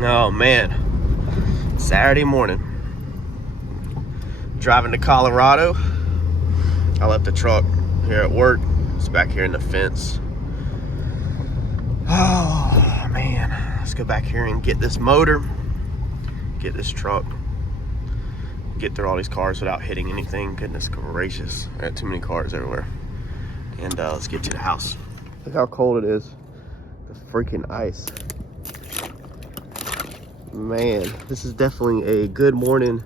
Oh man, Saturday morning, driving to Colorado. I left the truck here at work. It's back here in the fence. Oh man, let's go back here and get this motor, get this truck, get through all these cars without hitting anything. Goodness gracious, I got too many cars everywhere. And let's get to the house. Look how cold it is. The freaking ice. Man, this is definitely a good morning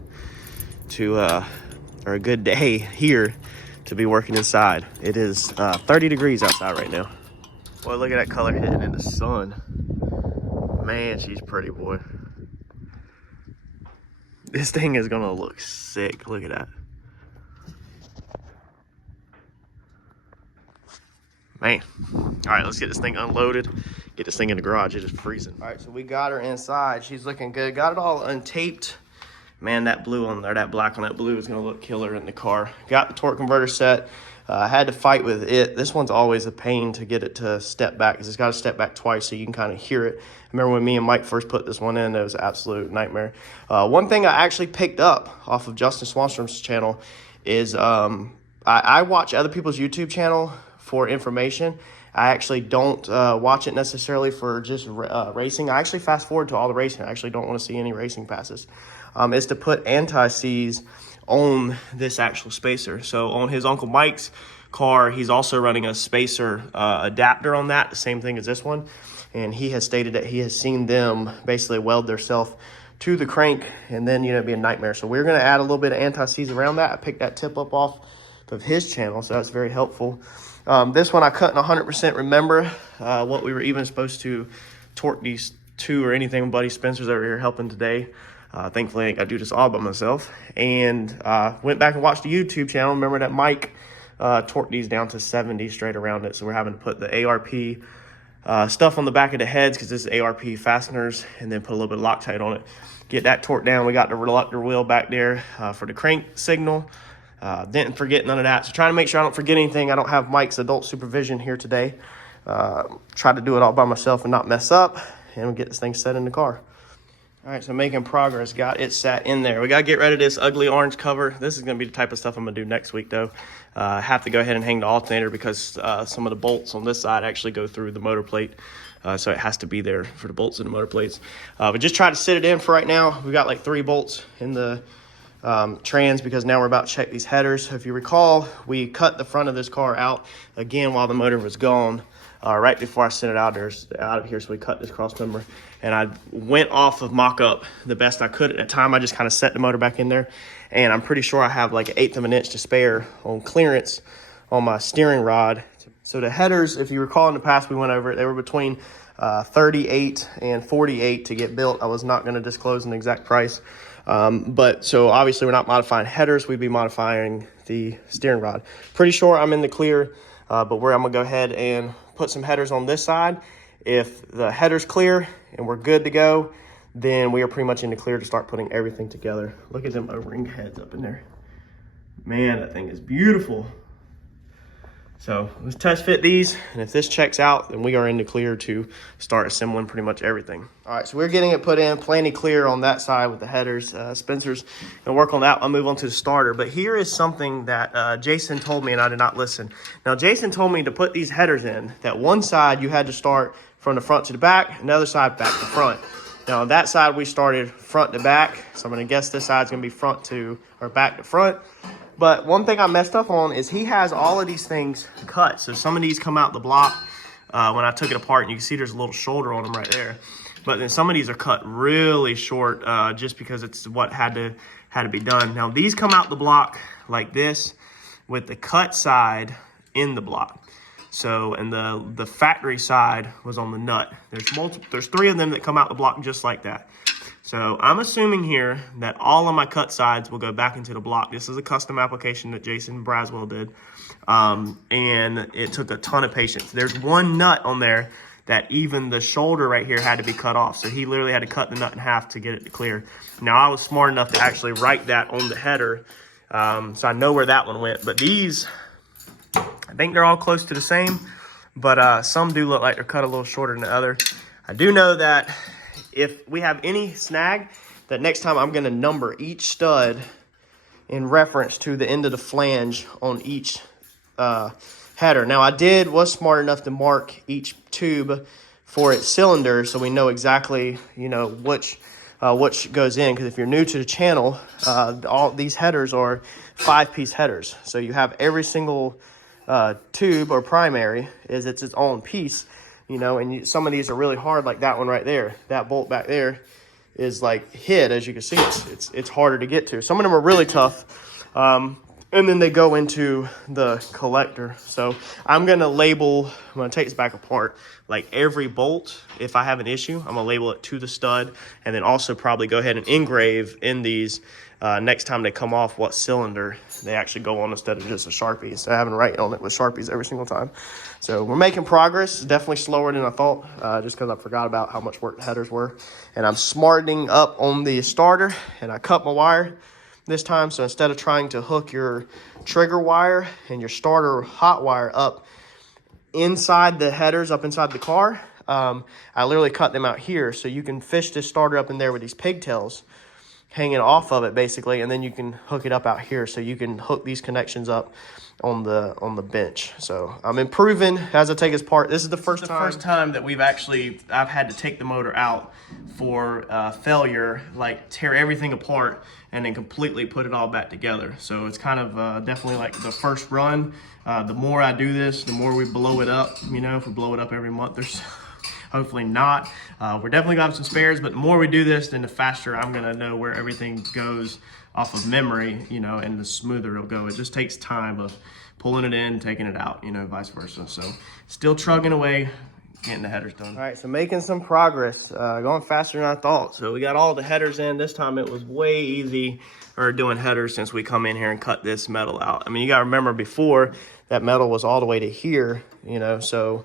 to, or a good day here to be working inside. It is 30 degrees outside right now. Boy, look at that color hitting in the sun. Man, she's pretty, boy. This thing is gonna look sick. Look at that. Man. All right, let's get this thing unloaded. Get this thing in the garage. It is freezing. All right, so we got her inside. She's looking good. Got it all untaped. Man, that blue on there, that black on that blue is gonna look killer in the car. Got the torque converter set. I had to fight with it. This one's always a pain to get it to step back because it's got to step back twice so you can kind of hear it. I remember when me and Mike first put this one in, it was an absolute nightmare. One thing I actually picked up off of Justin Swanstrom's channel is I watch other people's YouTube channel for information. I actually don't watch it necessarily for just racing. I actually fast forward to all the racing. I actually don't want to see any racing passes. Is to put anti-seize on this actual spacer. So on his Uncle Mike's car, he's also running a spacer adapter on that, the same thing as this one. And he has stated that he has seen them basically weld themselves to the crank and then, it'd be a nightmare. So we're going to add a little bit of anti-seize around that. I picked that tip up off of his channel, so that's very helpful. This one I couldn't 100% remember what we were even supposed to torque these to or anything. Buddy Spencer's over here helping today. Thankfully, I ain't got to do this all by myself. And went back and watched the YouTube channel. Remember that Mike torqued these down to 70 straight around it. So we're having to put the ARP stuff on the back of the heads because this is ARP fasteners, and then put a little bit of Loctite on it. Get that torqued down. We got the reluctor wheel back there for the crank signal. Didn't forget none of that. So trying to make sure I don't forget anything. I don't have Mike's adult supervision here today. Try to do it all by myself and not mess up, and we'll get this thing set in the car. All right, so making progress. Got it sat in there. We got to get rid of this ugly orange cover. This is going to be the type of stuff I'm going to do next week, though. I have to go ahead and hang the alternator because some of the bolts on this side actually go through the motor plate. So it has to be there for the bolts and the motor plates. But just try to sit it in for right now. We got like 3 bolts in the trans because now we're about to check these headers. So if you recall, we cut the front of this car out again while the motor was gone. Right before I sent it out of here, so we cut this cross member, and I went off of mock-up the best I could at the time. I just kind of set the motor back in there, and I'm pretty sure I have like 1/8 of an inch to spare on clearance on my steering rod. So the headers, if you recall in the past, we went over it. They were between 38 and 48 to get built. I was not going to disclose an exact price, but so obviously we're not modifying headers. We'd be modifying the steering rod. Pretty sure I'm in the clear, but I'm going to go ahead and put some headers on this side. If the header's clear and we're good to go, then we are pretty much in the clear to start putting everything together. Look at them O-ring heads up in there. Man, that thing is beautiful. So let's test fit these, and if this checks out, then we are in the clear to start assembling pretty much everything. All right, so we're getting it put in, plenty clear on that side with the headers. Spencer's gonna work on that. I'll move on to the starter. But here is something that Jason told me, and I did not listen. Now, Jason told me to put these headers in, that one side you had to start from the front to the back, and the other side back to front. Now, on that side, we started front to back, so I'm gonna guess this side's gonna be front to, or back to front. But one thing I messed up on is he has all of these things cut. So some of these come out the block when I took it apart, and you can see there's a little shoulder on them right there. But then some of these are cut really short just because it's what had to be done. Now these come out the block like this with the cut side in the block. So, and the factory side was on the nut. There's 3 of them that come out the block just like that. So I'm assuming here that all of my cut sides will go back into the block. This is a custom application that Jason Braswell did. And it took a ton of patience. There's one nut on there that even the shoulder right here had to be cut off. So he literally had to cut the nut in half to get it to clear. Now I was smart enough to actually write that on the header. So I know where that one went. But these, I think they're all close to the same. But some do look like they're cut a little shorter than the other. I do know that if we have any snag, that next time I'm going to number each stud in reference to the end of the flange on each header. Now, I was smart enough to mark each tube for its cylinder so we know exactly, you know, which goes in. Because if you're new to the channel, all these headers are 5-piece headers. So you have every single tube or primary it's its own piece, you know, and some of these are really hard, like that one right there. That bolt back there is like hid, as you can see. It's harder to get to. Some of them are really tough, and then they go into the collector. So I'm gonna take this back apart, like every bolt. If I have an issue, I'm gonna label it to the stud, and then also probably go ahead and engrave in these next time they come off what cylinder they actually go on, instead of just a Sharpie, instead of having to write on it with Sharpies every single time. So we're making progress. Definitely slower than I thought, just because I forgot about how much work the headers were. And I'm smartening up on the starter, and I cut my wire this time. So instead of trying to hook your trigger wire and your starter hot wire up inside the headers, up inside the car, I literally cut them out here. So you can fish this starter up in there with these pigtails hanging off of it, basically, and then you can hook it up out here. So you can hook these connections up on the bench. So I'm improving as I take this part. This is the first time that I've had to take the motor out for failure, like tear everything apart and then completely put it all back together. So it's kind of definitely like the first run. The more I do this, the more we blow it up. You know, if we blow it up every month or so. Hopefully not. We're definitely gonna have some spares, but the more we do this, then the faster I'm gonna know where everything goes off of memory, you know, and the smoother it'll go. It just takes time of pulling it in, taking it out, you know, vice versa. So still trugging away, getting the headers done. All right, so making some progress, going faster than I thought. So we got all the headers in. This time it was way easy doing headers since we come in here and cut this metal out. I mean, you gotta remember before that metal was all the way to here, you know, so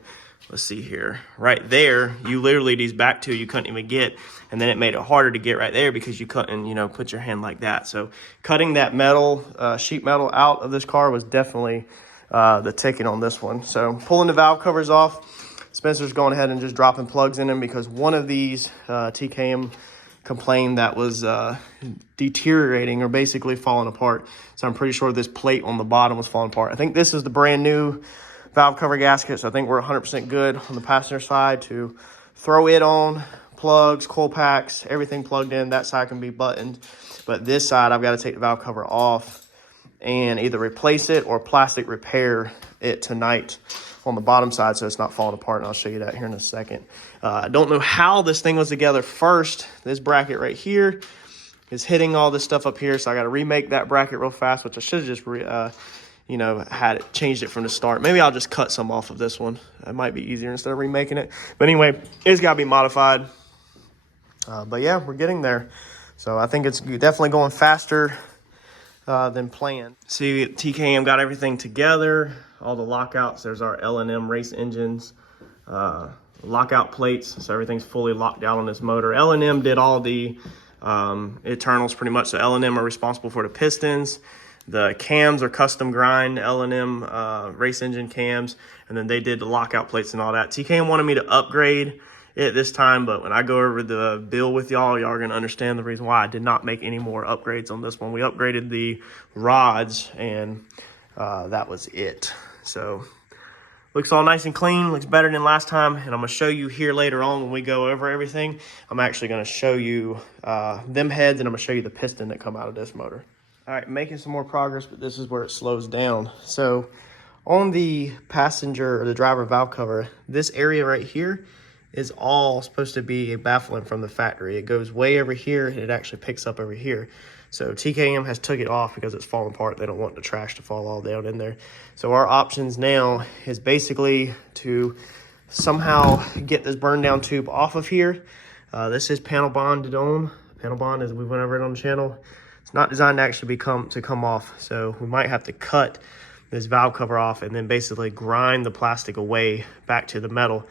let's see here. Right there, you literally, these back two you couldn't even get, and then it made it harder to get right there because you couldn't, you know, put your hand like that. So cutting that metal, sheet metal out of this car was definitely the ticket on this one. So pulling the valve covers off, Spencer's going ahead and just dropping plugs in them because one of these TKM complained that was deteriorating or basically falling apart. So I'm pretty sure this plate on the bottom was falling apart. I think this is the brand new valve cover gasket, so I think we're 100% good on the passenger side to throw it on, plugs, coil packs, everything plugged in. That side can be buttoned, but this side I've got to take the valve cover off and either replace it or plastic repair it tonight on the bottom side so it's not falling apart, and I'll show you that here in a second. I don't know how this thing was together first. This bracket right here is hitting all this stuff up here, so I got to remake that bracket real fast, which I should have just you know, had it changed it from the start. Maybe I'll just cut some off of this one. That might be easier instead of remaking it. But anyway, it's got to be modified. But yeah, we're getting there. So I think it's definitely going faster than planned. See, TKM got everything together. All the lockouts. There's our L&M race engines, lockout plates. So everything's fully locked out on this motor. L&M did all the internals pretty much. So L&M are responsible for the pistons. The cams are custom grind L&M race engine cams, and then they did the lockout plates and all that. TKM wanted me to upgrade it this time, but when I go over the bill with y'all are going to understand the reason why I did not make any more upgrades on this one. We upgraded the rods, and that was it. So looks all nice and clean, looks better than last time, and I'm going to show you here later on when we go over everything. I'm actually going to show you them heads, and I'm going to show you the piston that come out of this motor. All right, making some more progress, but this is where it slows down. So on the passenger or the driver valve cover, this area right here is all supposed to be a baffling from the factory. It goes way over here, and it actually picks up over here. So TKM has took it off because it's falling apart. They don't want the trash to fall all down in there. So our options now is basically to somehow get this burn down tube off of here. This is panel bonded on. Panel bond, as we went over it on the channel, it's not designed to actually come off. So we might have to cut this valve cover off and then basically grind the plastic away back to the metal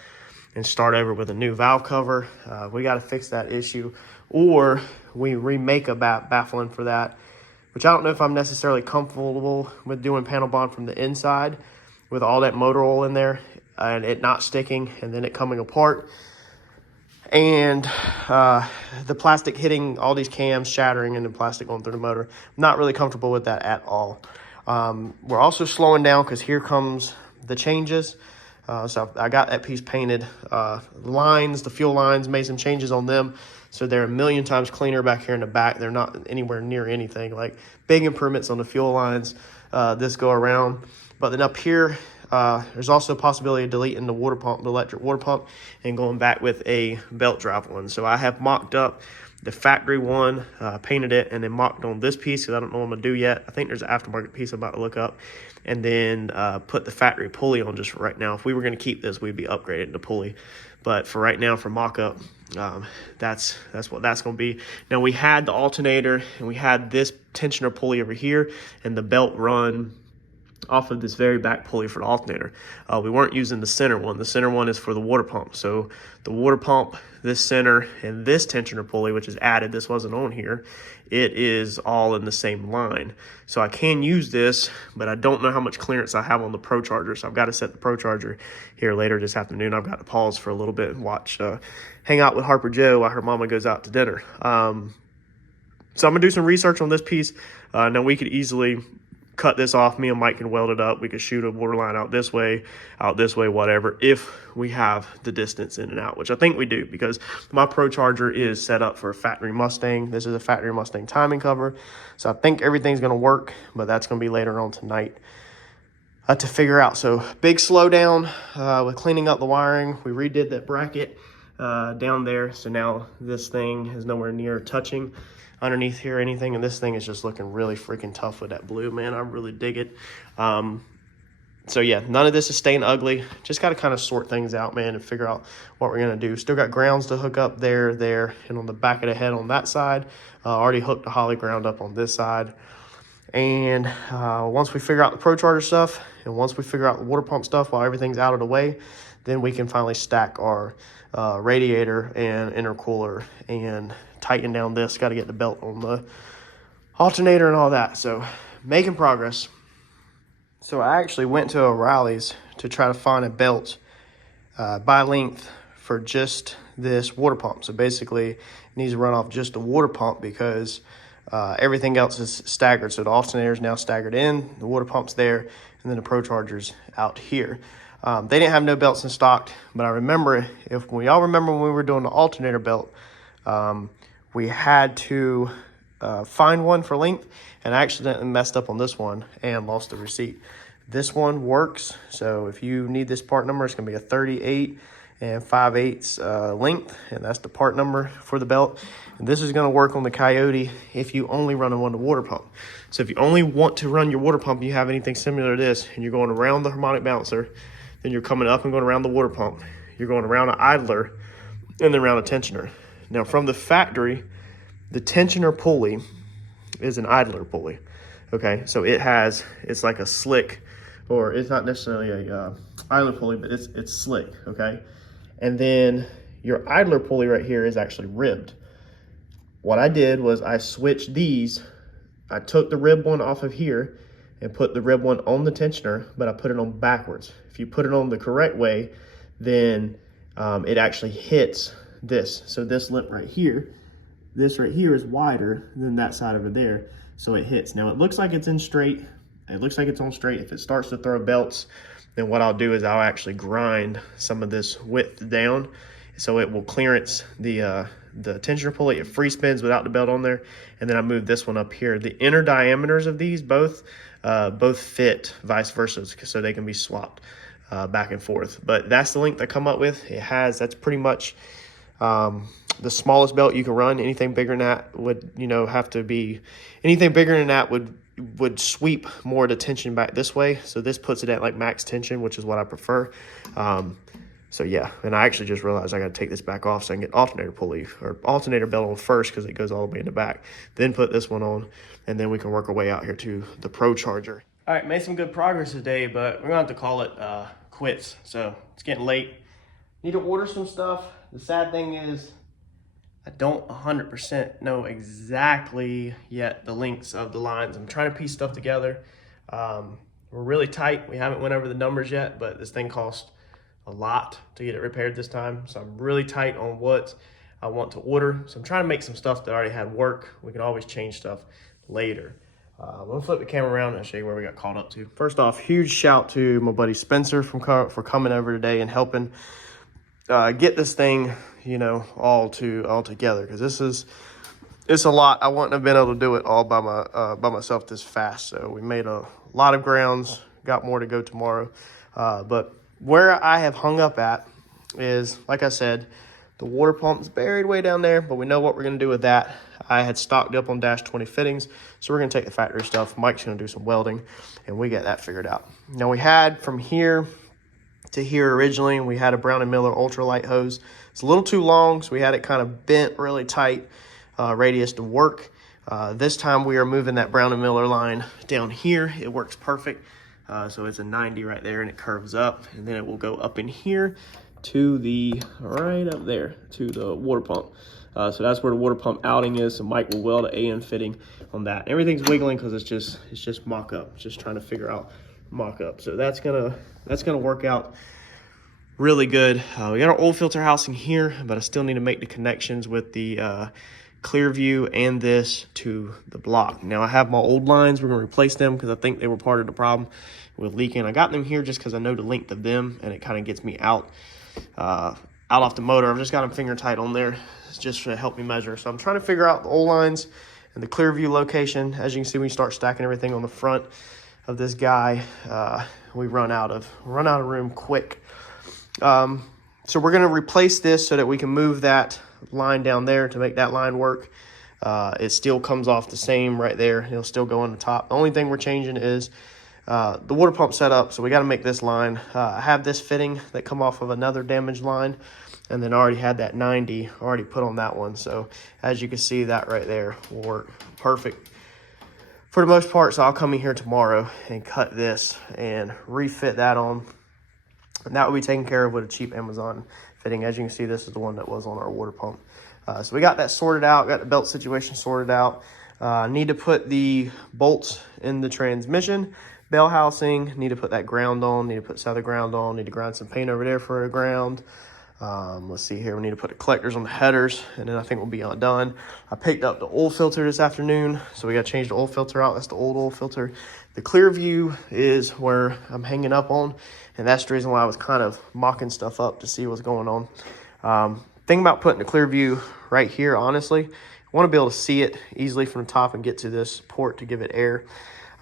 and start over with a new valve cover. We got to fix that issue, or we remake a baffling for that, which I don't know if I'm necessarily comfortable with doing panel bond from the inside with all that motor oil in there and it not sticking and then it coming apart. and the plastic hitting all these cams, shattering, and the plastic going through the motor. Not really comfortable with that at all. We're also slowing down because here comes the changes. So I got that piece painted. Lines, the fuel lines, made some changes on them. So they're a million times cleaner back here in the back. They're not anywhere near anything. Like big improvements on the fuel lines this go around. But then up here, there's also a possibility of deleting the water pump, the electric water pump, and going back with a belt drive one. So I have mocked up the factory one, painted it, and then mocked on this piece because I don't know what I'm going to do yet. I think there's an aftermarket piece I'm about to look up. And then put the factory pulley on just for right now. If we were going to keep this, we'd be upgrading the pulley. But for right now, for mock-up, that's what that's going to be. Now, we had the alternator, and we had this tensioner pulley over here, and the belt run off of this very back pulley for the alternator. We weren't using the center one. The center one is for the water pump. So the water pump, this center, and this tensioner pulley, which is added, this wasn't on here, it is all in the same line. So I can use this, but I don't know how much clearance I have on the Procharger. So I've got to set the Procharger here later this afternoon. I've got to pause for a little bit and watch, hang out with Harper Joe while her mama goes out to dinner. So I'm gonna do some research on this piece. Now we could easily cut this off. Me and Mike can weld it up. We could shoot a water line out this way, whatever, if we have the distance in and out, which I think we do because my Procharger is set up for a factory Mustang. This is a factory Mustang timing cover. So I think everything's going to work, but that's going to be later on tonight to figure out. So big slowdown with cleaning up the wiring. We redid that bracket down there. So now this thing is nowhere near touching underneath here or anything, and this thing is just looking really freaking tough with that blue, man. I really dig it. So yeah, none of this is staying ugly. Just got to kind of sort things out, man, and figure out what we're gonna do. Still got grounds to hook up there, and on the back of the head on that side. Already hooked the holly ground up on this side. And once we figure out the Procharger stuff, and once we figure out the water pump stuff while everything's out of the way, then we can finally stack our radiator and intercooler and tighten down this. Got to get the belt on the alternator and all that. So making progress. So I actually went to O'Reilly's to try to find a belt by length for just this water pump. So basically it needs to run off just the water pump because everything else is staggered. So the alternator is now staggered in, the water pump's there, and then the Procharger's out here. They didn't have no belts in stock, but I remember, if we all remember when we were doing the alternator belt, we had to find one for length, and I accidentally messed up on this one and lost the receipt. This one works, so if you need this part number, it's going to be a 38 and 5/8 length, and that's the part number for the belt. And this is going to work on the Coyote if you only run on the water pump. So if you only want to run your water pump, you have anything similar to this, and you're going around the harmonic bouncer, then you're coming up and going around the water pump. You're going around an idler and then around a tensioner. Now from the factory, the tensioner pulley is an idler pulley. Okay, so it's like a slick, or it's not necessarily a idler pulley, but it's slick, okay? And then your idler pulley right here is actually ribbed. What I did was I switched these. I took the rib one off of here and put the rib one on the tensioner, but I put it on backwards. If you put it on the correct way, then it actually hits this. So this lip right here, this right here is wider than that side over there, so it hits. Now it looks like it's in straight. It looks like it's on straight. If it starts to throw belts, then what I'll do is I'll actually grind some of this width down so it will clearance the tensioner pulley. It free spins without the belt on there, and then I move this one up here. The inner diameters of these both fit vice versa, so they can be swapped back and forth. But that's the length I come up with. That's pretty much the smallest belt you can run. Anything bigger than that would, have to be, anything bigger than that would sweep more of the tension back this way. So this puts it at like max tension, which is what I prefer. So yeah, and I actually just realized I got to take this back off so I can get alternator pulley or alternator belt on first because it goes all the way in the back. Then put this one on, and then we can work our way out here to the Procharger. All right, made some good progress today, but we're gonna have to call it quits. So it's getting late. Need to order some stuff. The sad thing is I don't 100% know exactly yet the lengths of the lines. I'm trying to piece stuff together. We're really tight. We haven't went over the numbers yet, but this thing cost a lot to get it repaired this time. So I'm really tight on what I want to order. So I'm trying to make some stuff that already had work. We can always change stuff later. I'm gonna flip the camera around and show you where we got caught up to. First off, huge shout to my buddy Spencer for coming over today and helping get this thing, you know, all together, because it's a lot. I wouldn't have been able to do it all by myself this fast. So we made a lot of grounds, got more to go tomorrow. But where I have hung up at is, like I said, the water pump's buried way down there, but we know what we're gonna do with that. I had stocked up on dash 20 fittings, so we're gonna take the factory stuff. Mike's gonna do some welding, and we get that figured out. Now, we had from here to here originally, we had a Brown & Miller ultralight hose. It's a little too long, so we had it kind of bent really tight, radius to work. This time we are moving that Brown & Miller line down here. It works perfect. So it's a 90 right there, and it curves up, and then it will go up in here to the, right up there, to the water pump. So that's where the water pump outing is. So Mike will weld an AN fitting on that. Everything's wiggling because it's just mock-up, just trying to figure out mock-up. So that's gonna work out really good. We got our oil filter housing here, but I still need to make the connections with the clear view and this to the block. Now, I have my old lines. We're gonna replace them because I think they were part of the problem with leaking. I got them here just because I know the length of them, and it kind of gets me out off the motor. I've just got them finger tight on there just to help me measure. So I'm trying to figure out the old lines and the clear view location. As you can see, we start stacking everything on the front of this guy. We run out of room quick. So we're gonna replace this so that we can move that line down there to make that line work. It still comes off the same right there. It'll still go on the top. The only thing we're changing is the water pump setup. So we got to make this line. I have this fitting that come off of another damaged line, and then I already had that 90 already put on that one. So as you can see, that right there will work perfect for the most part. So I'll come in here tomorrow and cut this and refit that on, and that will be taken care of with a cheap Amazon fitting. As you can see, this is the one that was on our water pump. So we got that sorted out, got the belt situation sorted out. Need to put the bolts in the transmission, bell housing, need to put that ground on, need to put southern ground on, need to grind some paint over there for a ground. Let's see here, we need to put the collectors on the headers, and then I think we'll be all done. I picked up the oil filter this afternoon, so we got to change the oil filter out. That's the old oil filter. The clear view is where I'm hanging up on, and that's the reason why I was kind of mocking stuff up to see what's going on. Thing about putting the clear view right here, honestly, I want to be able to see it easily from the top and get to this port to give it air.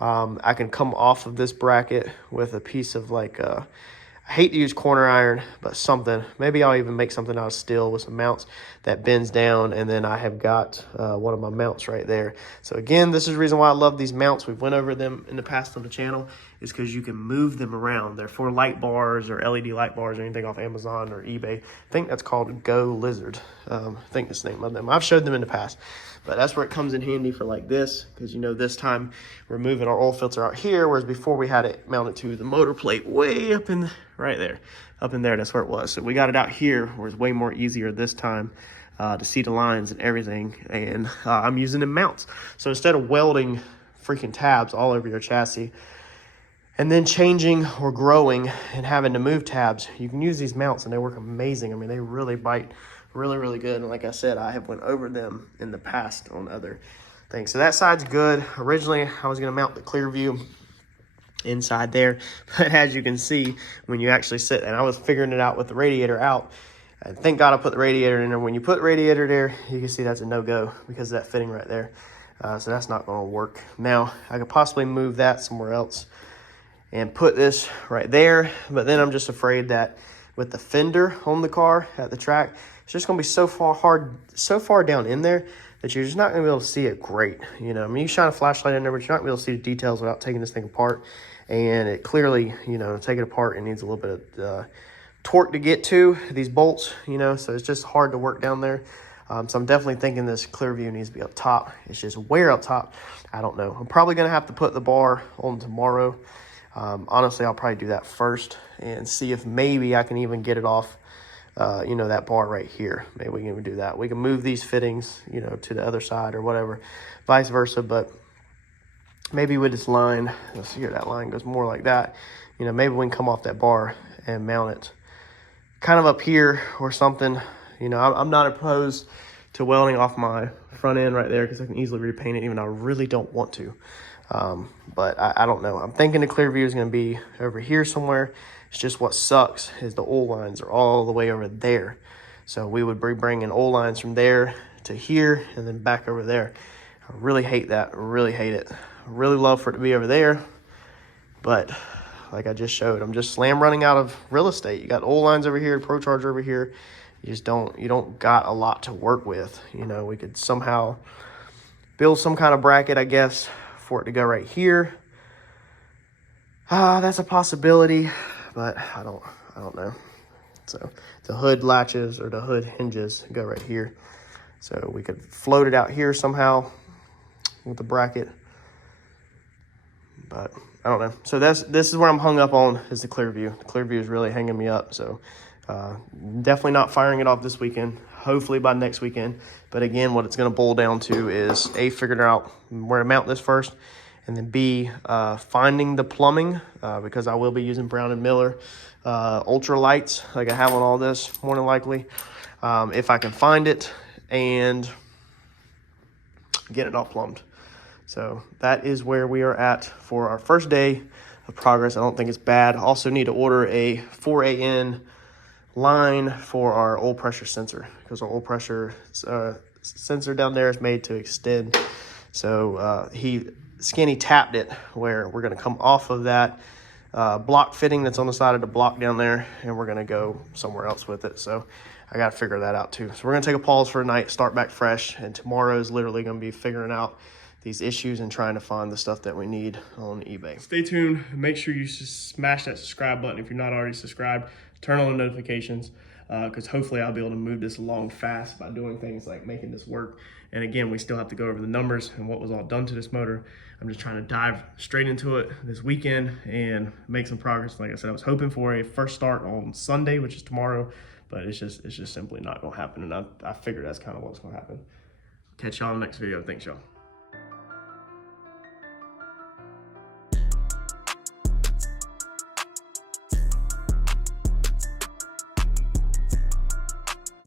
I can come off of this bracket with a piece of like, I hate to use corner iron, but something. Maybe I'll even make something out of steel with some mounts that bends down, and then I have got one of my mounts right there. So again, this is the reason why I love these mounts. We've went over them in the past on the channel, is because you can move them around. They're for light bars or LED light bars or anything off Amazon or eBay. I think that's called Go Lizard. I think that's the name of them. I've showed them in the past, but that's where it comes in handy for like this, because you know this time we're moving our oil filter out here, whereas before we had it mounted to the motor plate way up in right there, up in there. That's where it was. So we got it out here, where it's way more easier this time to see the lines and everything. And I'm using the mounts. So instead of welding freaking tabs all over your chassis and then changing or growing and having to move tabs, you can use these mounts, and they work amazing. I mean, they really bite really, really good. And like I said, I have went over them in the past on other things. So that side's good. Originally, I was going to mount the clear view inside there, but as you can see, when you actually sit, and I was figuring it out with the radiator out, and thank God I put the radiator in there. When you put the radiator there, you can see that's a no-go because of that fitting right there. So that's not going to work. Now, I could possibly move that somewhere else and put this right there, but then I'm just afraid that with the fender on the car at the track, it's just going to be so far down in there that you're just not going to be able to see it great. You know, I mean, you shine a flashlight in there, but you're not going to be able to see the details without taking this thing apart. And it clearly, you know, take it apart, it needs a little bit of torque to get to these bolts, you know, so it's just hard to work down there. So I'm definitely thinking this clear view needs to be up top. It's just where up top, I don't know. I'm probably going to have to put the bar on tomorrow. Honestly, I'll probably do that first and see if maybe I can even get it off, you know, that bar right here. Maybe we can even do that. We can move these fittings, you know, to the other side or whatever, vice versa. But maybe with this line, let's see here, that line goes more like that. You know, maybe we can come off that bar and mount it kind of up here or something. You know, I'm not opposed to welding off my front end right there because I can easily repaint it, even though I really don't want to. But I don't know. I'm thinking the clear view is going to be over here somewhere. It's just what sucks is the oil lines are all the way over there. So we would be bringing oil lines from there to here and then back over there. I really hate that. I really hate it. I really love for it to be over there. But like I just showed, I'm just slam running out of real estate. You got oil lines over here, Procharged over here. You don't got a lot to work with. You know, we could somehow build some kind of bracket, I guess, for it to go right here. That's a possibility, but I don't know. So the hood latches or the hood hinges go right here. So we could float it out here somehow with the bracket, but I don't know. So this is where I'm hung up on, is the clear view. The clear view is really hanging me up. So definitely not firing it off this weekend, hopefully by next weekend. But again, what it's going to boil down to is A, figuring out where to mount this first, and then B, finding the plumbing, because I will be using Brown & Miller ultra lights like I have on all this, more than likely, if I can find it, and get it all plumbed. So that is where we are at for our first day of progress. I don't think it's bad. Also need to order a 4AN line for our oil pressure sensor, because our oil pressure sensor down there is made to extend. So he skinny tapped it, where we're going to come off of that block fitting that's on the side of the block down there, and we're going to go somewhere else with it. So I got to figure that out too. So we're going to take a pause for a night, start back fresh, and tomorrow is literally going to be figuring out these issues and trying to find the stuff that we need on eBay. Stay tuned. Make sure you smash that subscribe button if you're not already subscribed. Turn on the notifications, because hopefully I'll be able to move this along fast by doing things like making this work. And again, we still have to go over the numbers and what was all done to this motor. I'm just trying to dive straight into it this weekend and make some progress. Like I said, I was hoping for a first start on Sunday, which is tomorrow, but it's just simply not going to happen. And I figured that's kind of what's going to happen. Catch y'all in the next video. Thanks, y'all.